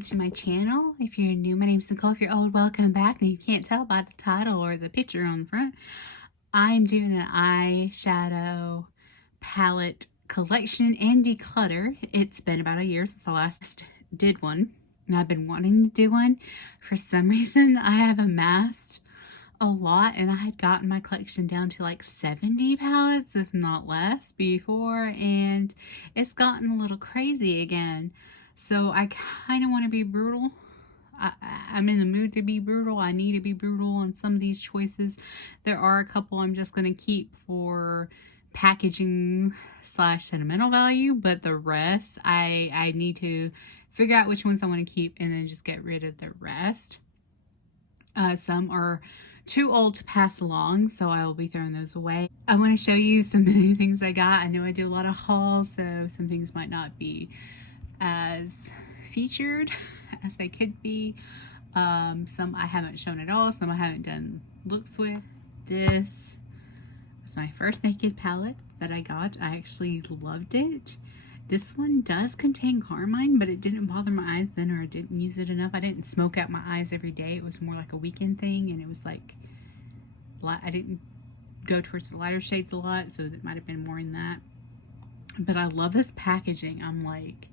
To my channel. If you're new, my name's Nicole. If you're old, welcome back. And you can't tell by the title or the picture on the front, I'm doing an eyeshadow palette collection and declutter. It's been about a year since I last did one, and I've been wanting to do one. For some reason, I have amassed a lot, and I had gotten my collection down to like 70 palettes, if not less, before, and it's gotten a little crazy again. So I kind of want to be brutal. I'm in the mood to be brutal. I need to be brutal on some of these choices. There are a couple I'm just going to keep for packaging / sentimental value, but the rest I need to figure out which ones I want to keep and then just get rid of the rest. Some are too old to pass along, so I will be throwing those away. I want to show you some of the new things I got. I know I do a lot of hauls, so some things might not be as featured as they could be. Some I haven't shown at all, some I haven't done looks with. This was my first Naked palette that I got. I actually loved it. This one does contain carmine, but it didn't bother my eyes then, or I didn't use it enough. I didn't smoke out my eyes every day. It was more like a weekend thing, and it was like, I didn't go towards the lighter shades a lot, so it might have been more in that. But I love this packaging. I'm like,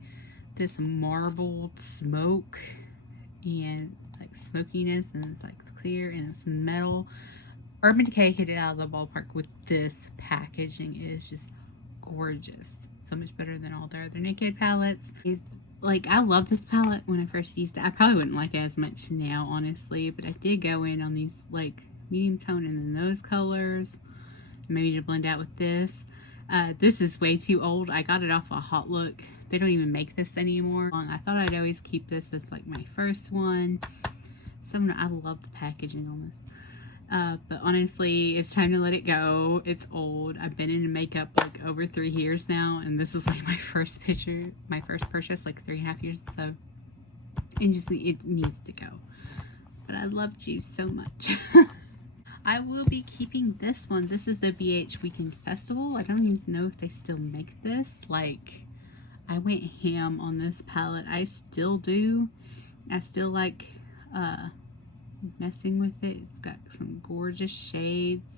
this marbled smoke and like smokiness, and it's like clear and it's metal. Urban Decay hit it out of the ballpark with this packaging. It is just gorgeous. So much better than all their other Naked palettes. Like, I love this palette when I first used it. I probably wouldn't like it as much now, honestly, but I did go in on these like medium tone and then those colors, maybe to blend out with this. This is way too old. I got it off a Hot Look. They don't even make this anymore. I thought I'd always keep this as like my first one. I love the packaging on this. But honestly, it's time to let it go. It's old. I've been into makeup like over 3 years now, and this is like my first purchase, like 3.5 years. So it needs to go. But I loved you so much. I will be keeping this one. This is the BH Weekend Festival. I don't even know if they still make this. Like, I went ham on this palette. I still do. I still like messing with it. It's got some gorgeous shades,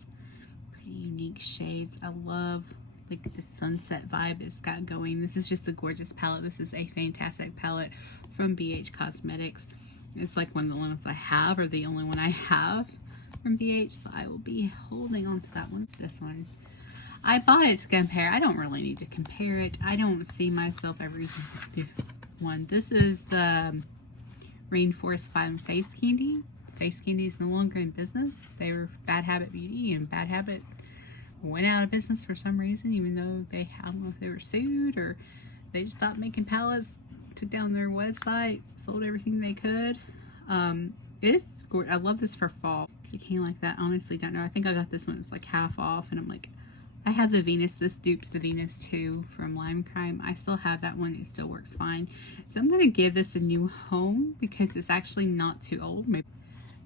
pretty unique shades. I love like the sunset vibe it's got going. This is just a gorgeous palette. This is a fantastic palette from BH Cosmetics. It's like one of the ones I have, or the only one I have from BH, so I will be holding on to that one. This one, I bought it to compare. I don't really need to compare it. I don't see myself ever using this one. This is the Rainforest 5 Face Candy. Face Candy is no longer in business. They were Bad Habit Beauty, and Bad Habit went out of business for some reason, even though I don't know if they were sued or they just stopped making palettes, took down their website, sold everything they could. It's gorgeous. I love this for fall. It came like that. Honestly, don't know. I think I got this one. It's like half off, and I'm like, I have the Venus. This dupes the Venus 2 from Lime Crime. I still have that one. It still works fine. So I'm going to give this a new home because it's actually not too old. Maybe.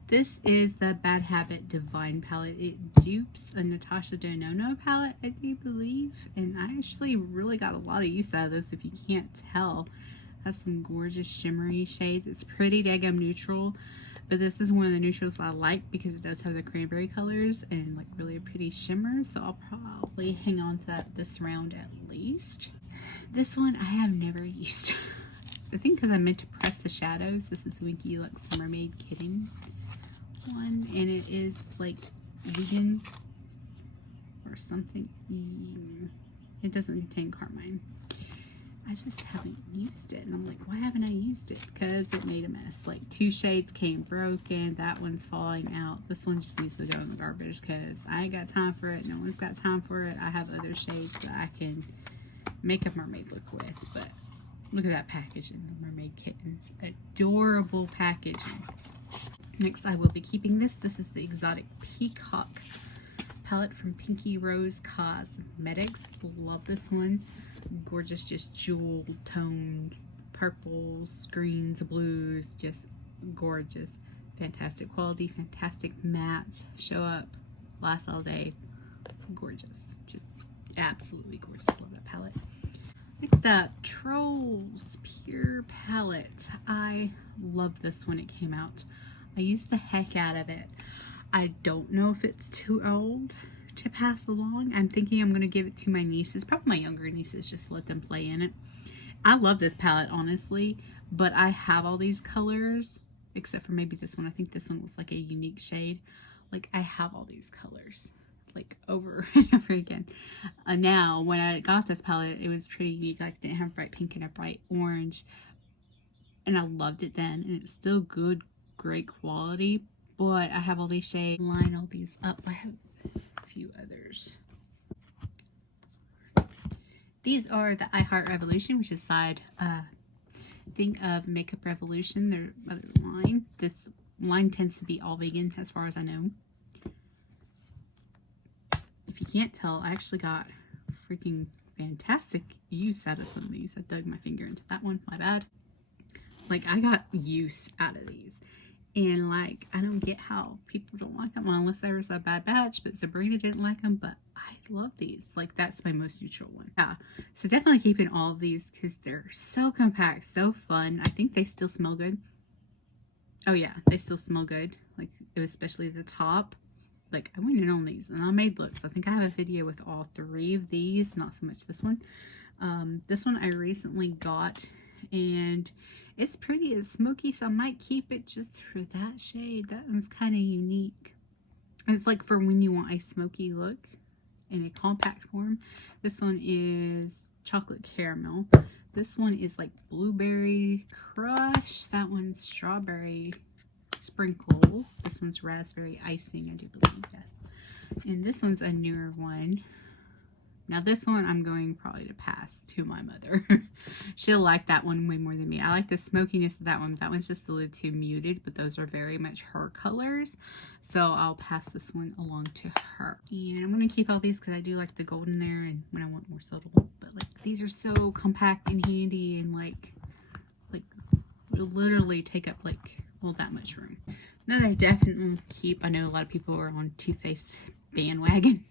This is the Bad Habit Divine palette. It dupes a Natasha Denona palette, I do believe. And I actually really got a lot of use out of this, if you can't tell. It has some gorgeous shimmery shades. It's pretty daggum neutral. But this is one of the neutrals I like because it does have the cranberry colors and like really a pretty shimmer. So I'll probably hang on to that this round at least. This one I have never used. I think because I meant to press the shadows. This is Winky Lux Mermaid Kitten one. And it is like vegan or something. It doesn't contain carmine. I just haven't used it, and I'm like, why haven't I used it? Because it made a mess. Like 2 shades came broken, that one's falling out. This one just needs to go in the garbage because I ain't got time for it. No one's got time for it. I have other shades that I can make a mermaid look with. But look at that packaging, the mermaid kittens. Adorable packaging. Next, I will be keeping this. This is the Exotic Peacock palette from Pinky Rose Cosmetics. Love this one. Gorgeous, just jewel toned purples, greens, blues, just gorgeous. Fantastic quality, fantastic mattes, show up, last all day. Gorgeous, just absolutely gorgeous. Love that palette. Next up, Trolls Pure Palette. I love this when it came out. I used the heck out of it. I don't know if it's too old to pass along. I'm thinking I'm going to give it to my nieces, probably my younger nieces, just to let them play in it. I love this palette, honestly, but I have all these colors, except for maybe this one. I think this one was like a unique shade. Like, I have all these colors, like, over and over again. Now, when I got this palette, it was pretty unique. Like, it didn't have bright pink and a bright orange, and I loved it then, and it's still good, great quality. But I have all these shades, line all these up. I have a few others. These are the I Heart Revolution, which is side thing of Makeup Revolution, their other line. This line tends to be all vegan as far as I know. If you can't tell, I actually got freaking fantastic use out of some of these. I dug my finger into that one, my bad. Like, I got use out of these. And, like, I don't get how people don't like them unless there was a bad batch, but Sabrina didn't like them, but I love these. Like, that's my most neutral one. Yeah, so definitely keeping all of these because they're so compact, so fun. I think they still smell good. Oh, yeah, they still smell good. Like, especially the top. Like, I went in on these and I made looks. I think I have a video with all three of these, not so much this one. This one I recently got, and it's pretty, it's smoky, so I might keep it just for that shade. That one's kind of unique. It's like for when you want a smoky look in a compact form. This one is chocolate caramel. This one is like blueberry crush. That one's strawberry sprinkles. This one's raspberry icing, I do believe. And this one's a newer one. Now this one I'm going probably to pass to my mother. She'll like that one way more than me. I like the smokiness of that one. That one's just a little too muted, but those are very much her colors. So I'll pass this one along to her. And I'm going to keep all these because I do like the gold in there and when I want more subtle. But like, these are so compact and handy and like literally take up like, well, that much room. Another definitely keep. I know a lot of people are on Too Faced bandwagon.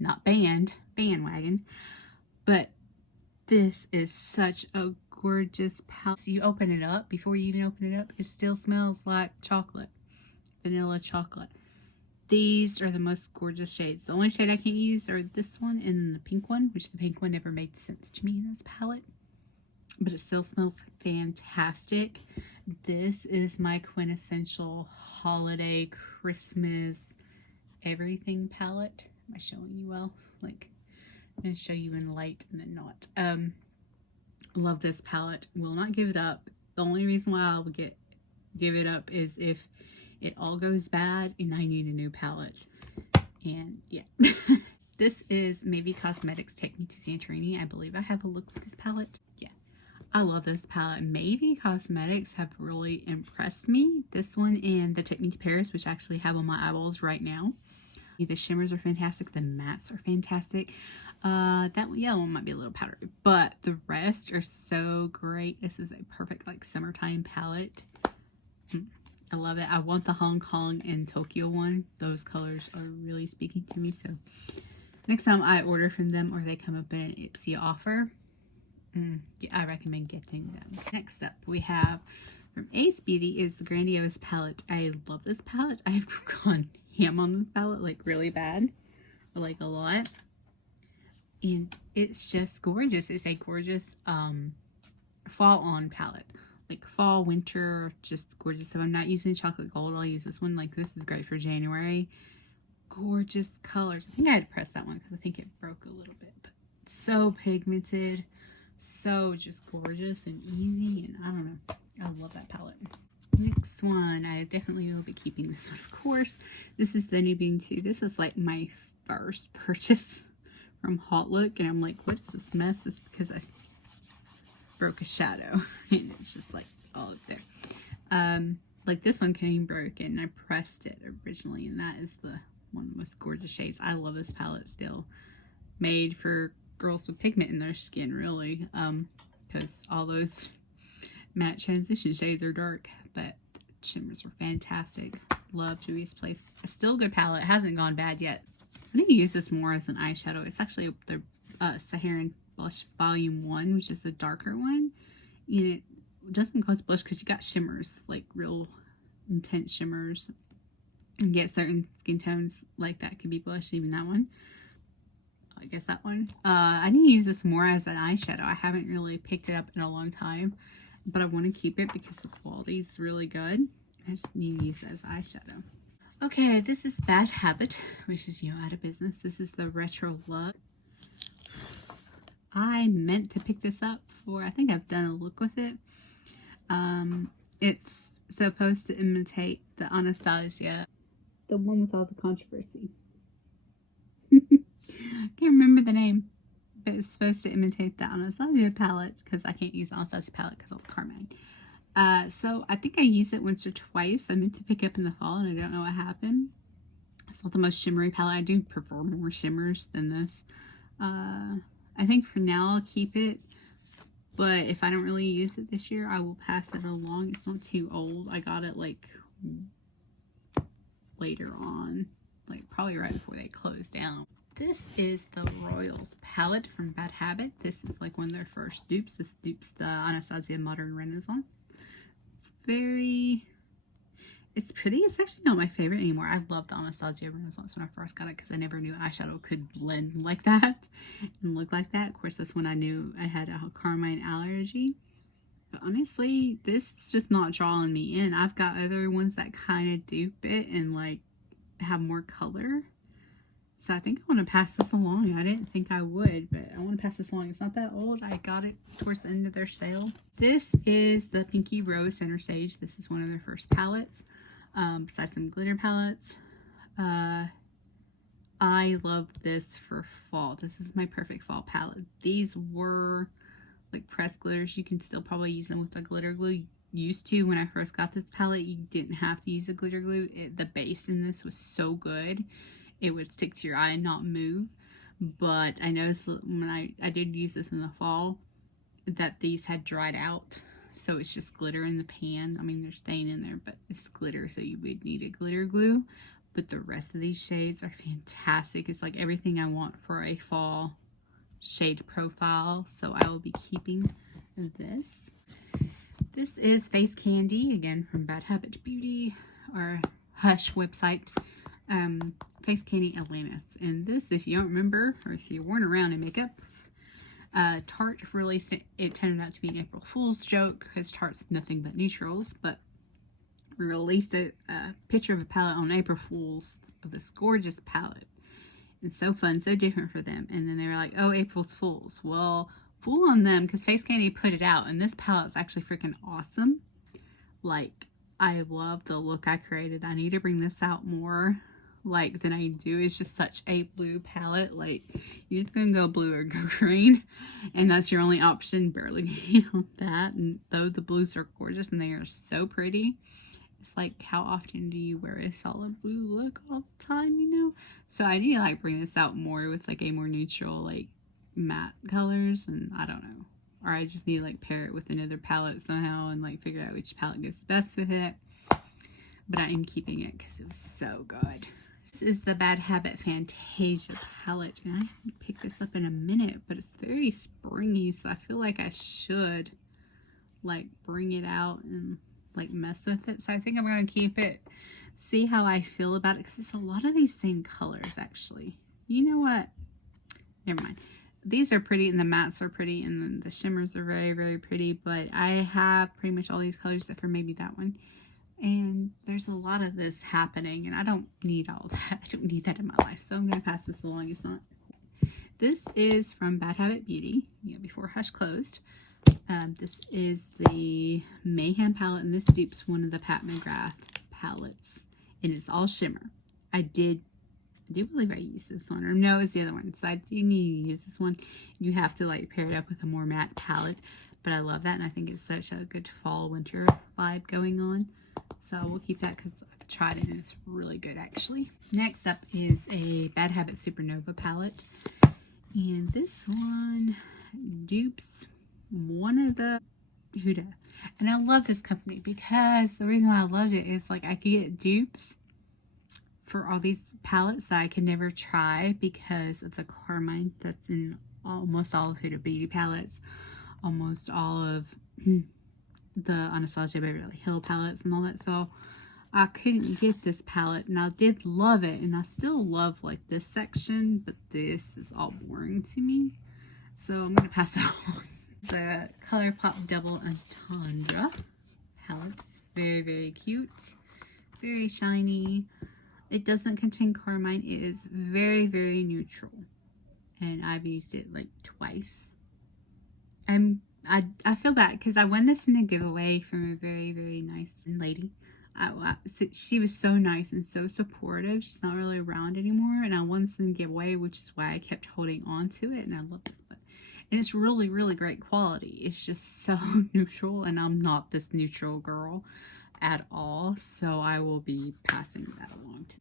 Not band, bandwagon. But this is such a gorgeous palette. So you open it up, before you even open it up, it still smells like chocolate. Vanilla chocolate. These are the most gorgeous shades. The only shade I can't use are this one and the pink one, which the pink one never made sense to me in this palette. But it still smells fantastic. This is my quintessential holiday, Christmas, everything palette. Am I showing you well? Like, I'm going to show you in light and then not. Love this palette. Will not give it up. The only reason why I'll give it up is if it all goes bad and I need a new palette. And yeah. This is Maybe Cosmetics Take Me to Santorini. I believe I have a look for this palette. Yeah. I love this palette. Maybe Cosmetics have really impressed me. This one and the Take Me to Paris, which I actually have on my eyeballs right now. The shimmers are fantastic. The mattes are fantastic. That yellow one might be a little powdery, but the rest are so great. This is a perfect like summertime palette. I love it. I want the Hong Kong and Tokyo one. Those colors are really speaking to me. So next time I order from them or they come up in an Ipsy offer, yeah, I recommend getting them. Next up we have from Ace Beauty is the Grandiose palette. I love this palette. I've gone ham on this palette like really bad, like a lot, and it's just gorgeous. It's a gorgeous fall on palette, like fall, winter, just gorgeous. So I'm not using chocolate gold, I'll use this one. Like, this is great for January. Gorgeous colors. I think I had to press that one because I think it broke a little bit, but so pigmented, so just gorgeous and easy, and I don't know, I love that palette. Next one, I definitely will be keeping this one, of course. This is the Nubian 2. This is like my first purchase from Hot Look, and I'm like, what is this mess? It's because I broke a shadow, and it's just like all up there. Like this one came broken. I pressed it originally, and that is the one of the most gorgeous shades. I love this palette still. Made for girls with pigment in their skin, really. Because all those matte transition shades are dark, but shimmers are fantastic. Love Juvia's Place. A still good palette. It hasn't gone bad yet. I need to use this more as an eyeshadow. It's actually the Saharan Blush Volume 1, which is the darker one. And it doesn't cause blush because you got shimmers, like real intense shimmers. And get certain skin tones like that could be blush, even that one. I guess that one. I need to use this more as an eyeshadow. I haven't really picked it up in a long time, but I want to keep it because the quality is really good. I just need to use it as eyeshadow. Okay, this is Bad Habit, which is, you know, out of business. This is the Retro Look. I meant to pick this up for, I think I've done a look with it. It's supposed to imitate the Anastacia, the one with all the controversy. I can't remember the name, but it's supposed to imitate the Anastacia palette because I can't use the Anastacia palette because of Carmen. So I think I used it once or twice. I meant to pick up in the fall and I don't know what happened. It's not the most shimmery palette. I do prefer more shimmers than this. I think for now I'll keep it, but if I don't really use it this year, I will pass it along. It's not too old. I got it like later on, like probably right before they closed down. This is the Royals palette from Bad Habit. This is like one of their first dupes. This dupes the Anastacia Modern Renaissance. It's pretty. It's actually not my favorite anymore. I loved the Anastacia Renaissance when I first got it because I never knew eyeshadow could blend like that and look like that. Of course, that's when I knew I had a carmine allergy. But honestly, this is just not drawing me in. I've got other ones that kind of dupe it and like have more color. So I think I want to pass this along. I didn't think I would, but I want to pass this along. It's not that old. I got it towards the end of their sale. This is the Pinky Rose Center Stage. This is one of their first palettes. Besides some glitter palettes. I love this for fall. This is my perfect fall palette. These were like pressed glitters. You can still probably use them with the glitter glue. Used to when I first got this palette, you didn't have to use the glitter glue. The base in this was so good. It would stick to your eye and not move. But I noticed when I did use this in the fall that these had dried out. So it's just glitter in the pan. I mean, there's staying in there, but it's glitter, so you would need a glitter glue. But the rest of these shades are fantastic. It's like everything I want for a fall shade profile. So I will be keeping this. This is Face Candy, again from Bad Habit Beauty, or Hush website. Face Candy Atlantis. And this, if you don't remember, or if you weren't around in makeup, Tarte released it. It turned out to be an April Fool's joke because Tarte's nothing but neutrals, but released a picture of a palette on April Fool's of this gorgeous palette. It's so fun, so different for them. And then they were like, oh, April's Fools. Well, fool on them because Face Candy put it out, and this palette is actually freaking awesome. Like, I love the look I created. I need to bring this out more like than I do. It's just such a blue palette. Like, you're just gonna go blue or go green, and that's your only option. Barely on that. And though the blues are gorgeous and they are so pretty, it's like, how often do you wear a solid blue look all the time, you know? So I need to like bring this out more with like a more neutral, like matte colors, and I don't know, or I just need to like pair it with another palette somehow and like figure out which palette gets best with it. But I am keeping it because it was so good. This is the Bad Habit Fantasia palette, and I haven't picked this up in a minute, but it's very springy, so I feel like I should like bring it out and like mess with it. So I think I'm going to keep it, see how I feel about it, because it's a lot of these same colors actually. You know what? Never mind. These are pretty, and the mattes are pretty, and then the shimmers are very, very pretty, but I have pretty much all these colors except for maybe that one. And there's a lot of this happening, and I don't need all that. I don't need that in my life, so I'm going to pass this along. It's not. This is from Bad Habit Beauty, before Hush closed. This is the Mayhem palette, and this dupes one of the Pat McGrath palettes, and it's all shimmer. I do believe I used this one, or no, it's the other one. So I do need to use this one. You have to like pair it up with a more matte palette, but I love that, and I think it's such a good fall winter vibe going on. So we'll keep that because I've tried it and it's really good actually. Next up is a Bad Habit Supernova palette. And this one dupes one of the Huda. And I love this company because the reason why I loved it is like I could get dupes for all these palettes that I could never try because of the carmine that's in almost all of Huda Beauty palettes, almost all of the Anastacia Beverly Hills palettes and all that. So I couldn't get this palette, and I did love it, and I still love like this section, but this is all boring to me. So I'm gonna pass it on. The ColourPop Double Entendre palette. It's very, very cute, very shiny. It doesn't contain carmine. It is very, very neutral, and I've used it like twice. I feel bad because I won this in a giveaway from a very, very nice lady. She was so nice and so supportive. She's not really around anymore, and I won this in a giveaway, which is why I kept holding on to it. And I love this one, and it's really, really great quality. It's just so neutral, and I'm not this neutral girl at all, so I will be passing that along to.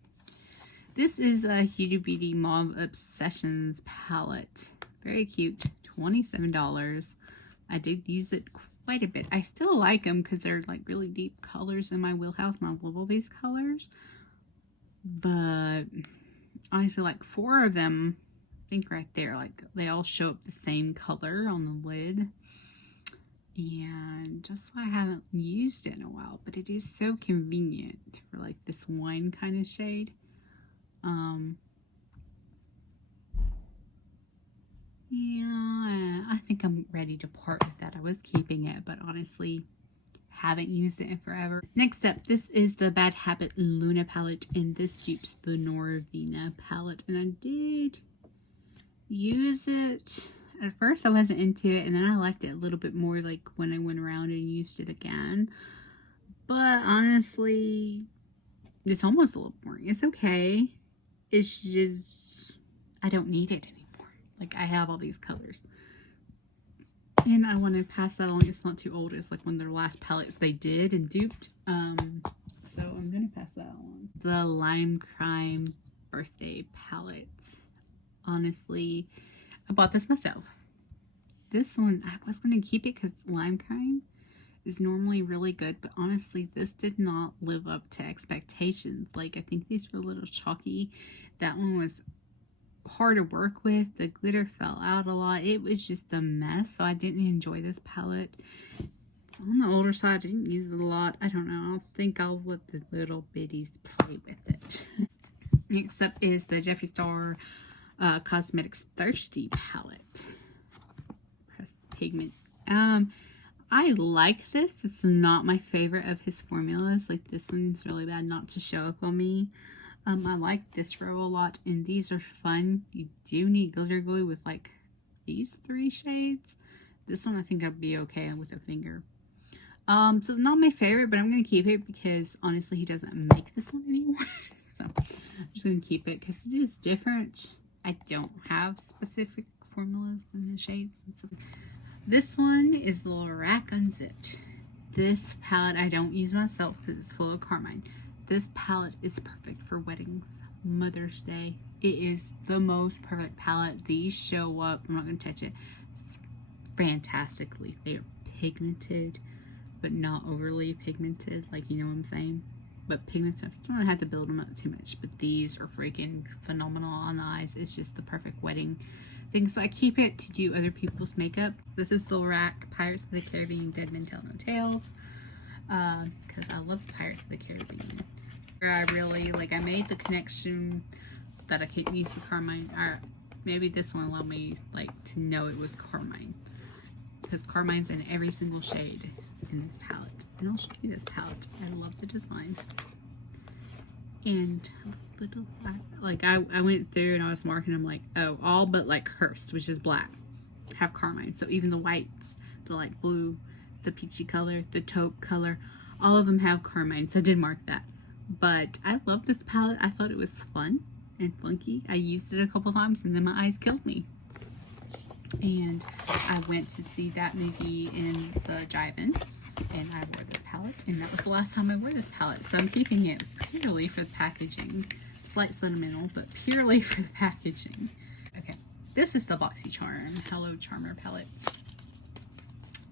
This is a Huda Beauty Mauve Obsessions palette. Very cute, $27. I did use it quite a bit. I still like them because they're like really deep colors in my wheelhouse, and I love all these colors. But honestly, like 4 of them, I think right there, like they all show up the same color on the lid. And just why I haven't used it in a while, but it is so convenient for like this wine kind of shade. Yeah, I think I'm ready to part with that. I was keeping it, but honestly haven't used it in forever. Next up, this is the Bad Habit Luna palette, and this dupes the Norvina palette, and I did use it. At first I wasn't into it, and then I liked it a little bit more like when I went around and used it again. But honestly, it's almost a little boring. It's okay. It's just, I don't need it anymore. Like, I have all these colors. And I want to pass that along. It's not too old. It's like one of their last palettes they did and duped. So I'm going to pass that on. The Lime Crime Birthday palette. Honestly, I bought this myself. This one, I was going to keep it because Lime Crime is normally really good, but honestly, this did not live up to expectations. Like, I think these were a little chalky. That one was hard to work with. The glitter fell out a lot. It was just a mess, so I didn't enjoy this palette. It's on the older side. I didn't use it a lot. I don't know. I think I'll let the little bitties play with it. Next up is the Jeffree Star Cosmetics Thirsty palette. Press pigment. I like this. It's not my favorite of his formulas. Like, this one's really bad not to show up on me. I like this row a lot, and these are fun. You do need glitter glue with like these 3 shades. This one I think I'd be okay with a finger. So not my favorite, but I'm gonna keep it because honestly he doesn't make this one anymore. So I'm just gonna keep it because it is different. I don't have specific formulas in the shades. This one is the Lorac Unzipped. This palette I don't use myself because it's full of carmine. This palette is perfect for weddings, Mother's Day. It is the most perfect palette. These show up, I'm not going to touch it, fantastically. They are pigmented, but not overly pigmented, like, you know what I'm saying? But pigment stuff, you don't really have to build them up too much, but these are freaking phenomenal on the eyes. It's just the perfect wedding thing. So I keep it to do other people's makeup. This is the Lorac Pirates of the Caribbean Dead Men Tell No Tales. Because I love Pirates of the Caribbean. I really, like, I made the connection that I couldn't use the carmine, or maybe this one allowed me, like, to know it was carmine. Because carmine's in every single shade in this palette. And I'll show you this palette. I love the designs. And a little, like, I went through and I was marking them like, oh, all but, like, Hearst, which is black, have carmine. So even the whites, the light blue, the peachy color, the taupe color, all of them have carmine, so I did mark that. But I love this palette. I thought it was fun and funky. I used it a couple times and then my eyes killed me. And I went to see that movie in the drive-in. and I wore this palette, and that was the last time I wore this palette, so I'm keeping it purely for the packaging. Slight sentimental, but purely for the packaging. Okay, this is the Boxycharm Hello Charmer palette.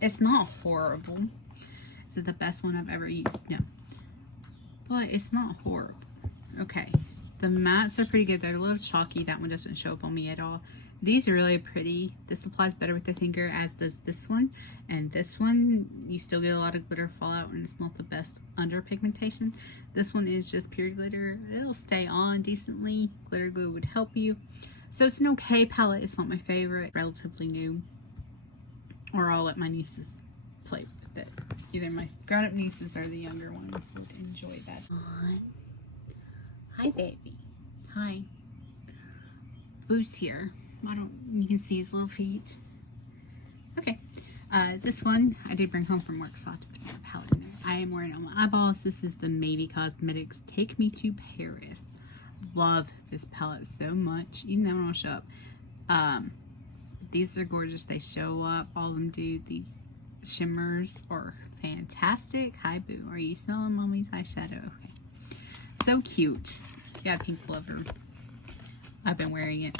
It's not horrible. Is it the best one I've ever used? No. But it's not horrible. Okay. The mattes are pretty good. They're a little chalky. That one doesn't show up on me at all. These are really pretty. This applies better with the finger, as does this one. And this one, you still get a lot of glitter fallout, and it's not the best under pigmentation. This one is just pure glitter. It'll stay on decently. Glitter glue would help you. So it's an okay palette. It's not my favorite. Relatively new. Or I'll let my nieces play with it. Either my grown-up nieces or the younger ones would enjoy that. Hi, baby. Hi. Boo's here. You can see his little feet. Okay. This one I did bring home from work, so I have to put my palette in there. I am wearing it on my eyeballs. This is the Maybe Cosmetics Take Me to Paris. Love this palette so much. Even though it won't show up. These are gorgeous. They show up. All of them do. These shimmers are fantastic. Hi, Boo. Are you smelling Mommy's eyeshadow? Okay. So cute. Yeah, pink lover. I've been wearing it.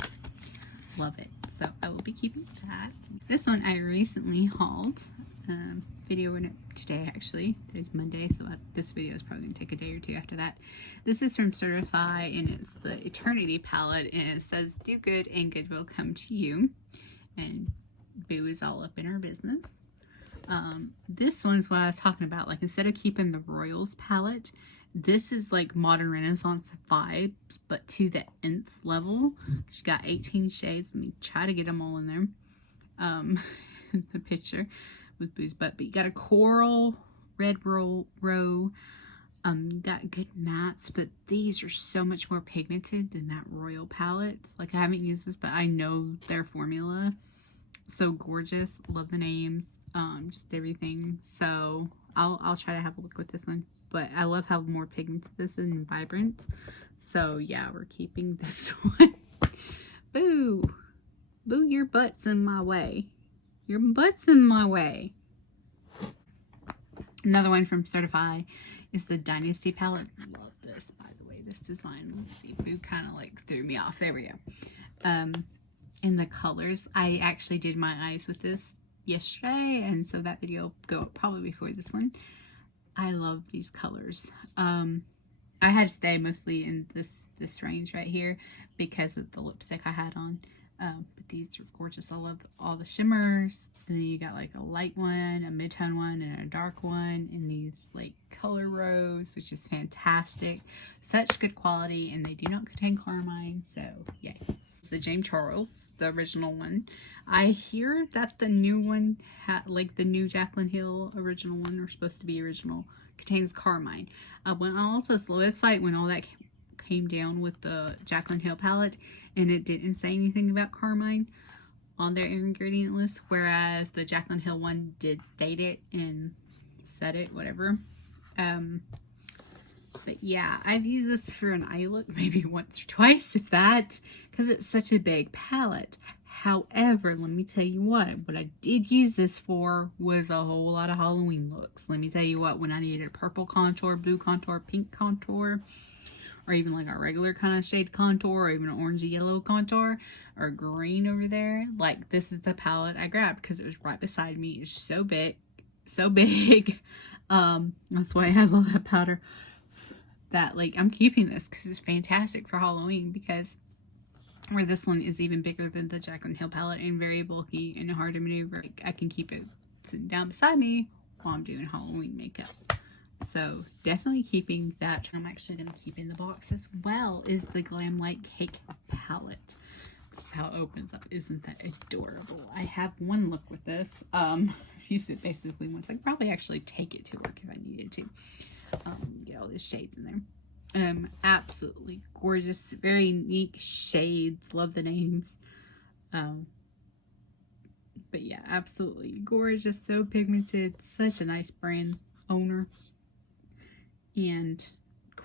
Love it. So I will be keeping that. This one I recently hauled. Video in it today, actually. Today's Monday, so this video is probably going to take a day or two after that. This is from Certifeye, and it's the Eternity palette, and it says, "Do good and good will come to you." And Boo is all up in her business. This one's what I was talking about. Like, instead of keeping the Royals palette, this is like modern Renaissance vibes, but to the nth level. She's got 18 shades. Let me try to get them all in there. The picture with Boo's butt. But you got a coral, red row. You got good mattes, but these are so much more pigmented than that Royal palette. Like, I haven't used this, but I know their formula. So gorgeous. Love the names. Just everything. So I'll try to have a look with this one. But I love how more pigmented this is and vibrant. So yeah, we're keeping this one. Boo! Boo, your butt's in my way. Your butt's in my way. Another one from Certifeye is the Dynasty palette. Love this, by the way. This design. Let's see. Boo kind of like threw me off. There we go. In the colors, I actually did my eyes with this yesterday, and so that video will go up probably before this one. I love these colors. I had to stay mostly in this range right here because of the lipstick I had on. But these are gorgeous. I love all the shimmers. And then you got like a light one, a mid-tone one, and a dark one, and these like color rows, which is fantastic. Such good quality, and they do not contain carmine, so yay. It's the James Charles, the original one. I hear that the new one, like the new Jaclyn Hill original one, or supposed to be original, contains carmine. I went on also the website when all that came down with the Jaclyn Hill palette, and it didn't say anything about carmine on their ingredient list, whereas the Jaclyn Hill one did state it and said it, whatever. But yeah, I've used this for an eye look maybe once or twice, if that, because it's such a big palette. However, let me tell you what I did use this for was a whole lot of Halloween looks. Let me tell you what, when I needed purple contour, blue contour, pink contour, or even like a regular kind of shade contour, or even an orangey yellow contour, or green over there, like this is the palette I grabbed because it was right beside me. It's so big, so big. That's why it has all that powder. That, like, I'm keeping this because it's fantastic for Halloween, because where this one is even bigger than the Jaclyn Hill palette and very bulky and hard to maneuver, like, I can keep it sitting down beside me while I'm doing Halloween makeup. So definitely keeping that. I'm actually going to keep in the box as well is the Glam Light Cake palette. This is how it opens up. Isn't that adorable? I have one look with this. I've used it basically once. I could probably actually take it to work if I needed to. Get all these shades in there. Absolutely gorgeous, very unique shades. Love the names. But yeah, absolutely gorgeous, so pigmented, such a nice brand owner, and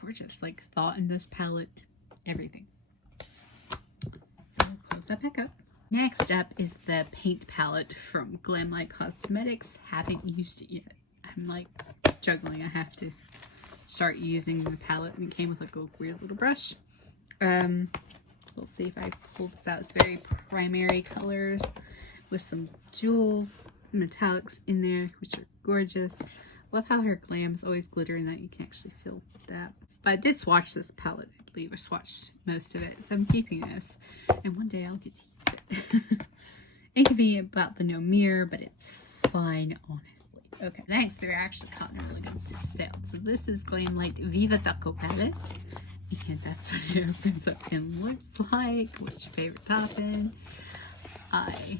gorgeous, like thought in this palette, everything. So close that back up. Next up is the paint palette from Glam Light Cosmetics. Haven't used it yet. I I'm like juggling. I have to start using the palette, and it came with like a weird little brush. We'll see if I pull this out. It's very primary colors with some jewels, metallics in there, which are gorgeous. Love how her glam is always glittering, that you can actually feel that. But I did swatch this palette, I believe. I swatched most of it, so I'm keeping this. And one day I'll get to use it. Inconvenient about the no mirror, but it's fine, honestly. Okay, next they're actually caught in a really good sale. So this is Glam Light Viva Taco palette. And that's what it opens up and looks like. What's your favorite topping? I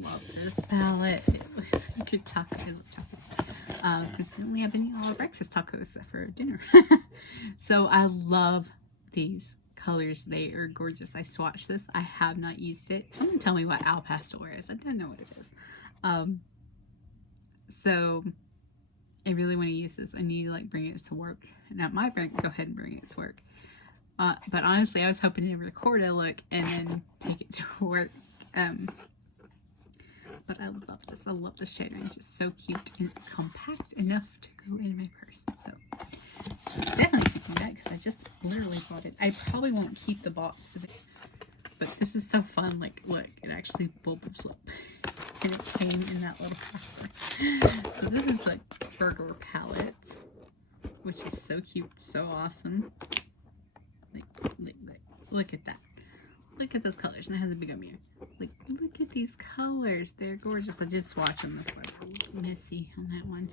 love this palette. Good taco. I love taco. Recently I've been eating all breakfast tacos for dinner. So I love these colors. They are gorgeous. I swatched this. I have not used it. Someone tell me what Al Pastel is. I don't know what it is. So I really want to use this. I need to like bring it to work. Now my friend go ahead and bring it to work. But honestly, I was hoping to record a look and then take it to work. But I love this. I love the shade range. It's so cute and it's compact enough to go in my purse. So definitely keeping that because I just literally bought it. I probably won't keep the box of it, but this is so fun. Like, look, it actually bubbles up. And it came in that little packer. So this is the burger palette, which is so cute, so awesome. Look at that. Look at those colors. And it has a big old mirror. Like, look at these colors. They're gorgeous. I did swatch them. This one a little messy on that one.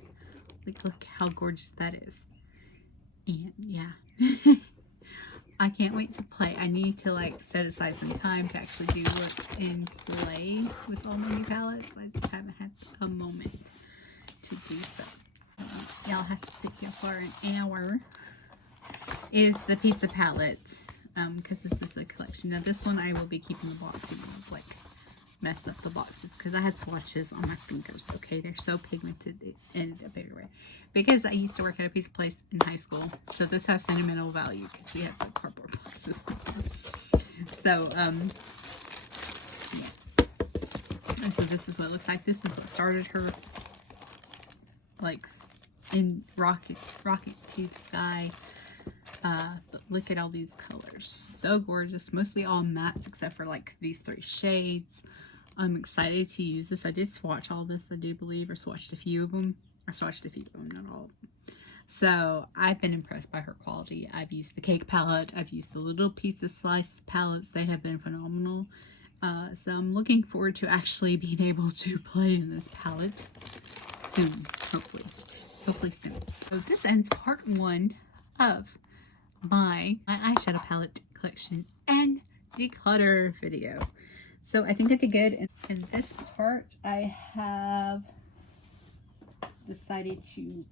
Like, look how gorgeous that is. And yeah. I can't wait to play. I need to like set aside some time to actually do work and play with all my new palettes. I just haven't had a moment to do so. Y'all have to sit here for an hour. Is the pizza palette, because this is a collection. Now this one I will be keeping the boxes, like mess up the boxes because I had swatches on my fingers. Okay, they're so pigmented it ended up everywhere. Because I used to work at a pizza place in high school, so this has sentimental value because we had the cardboard boxes. So yeah. And so this is what it looks like. This is what started her like in rocket to the sky. But look at all these colors, so gorgeous. Mostly all mattes except for like these 3 shades. I'm excited to use this. I did swatch all this, I do believe, or swatched a few of them. I swatched a few of them, not all of them. So I've been impressed by her quality. I've used the cake palette. I've used the little pizza slice palettes. They have been phenomenal. So I'm looking forward to actually being able to play in this palette soon, hopefully. Hopefully soon. So this ends part 1 of my eyeshadow palette collection and declutter video. So I think I did good. In this part, I have decided to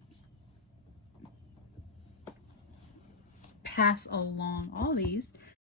pass along all these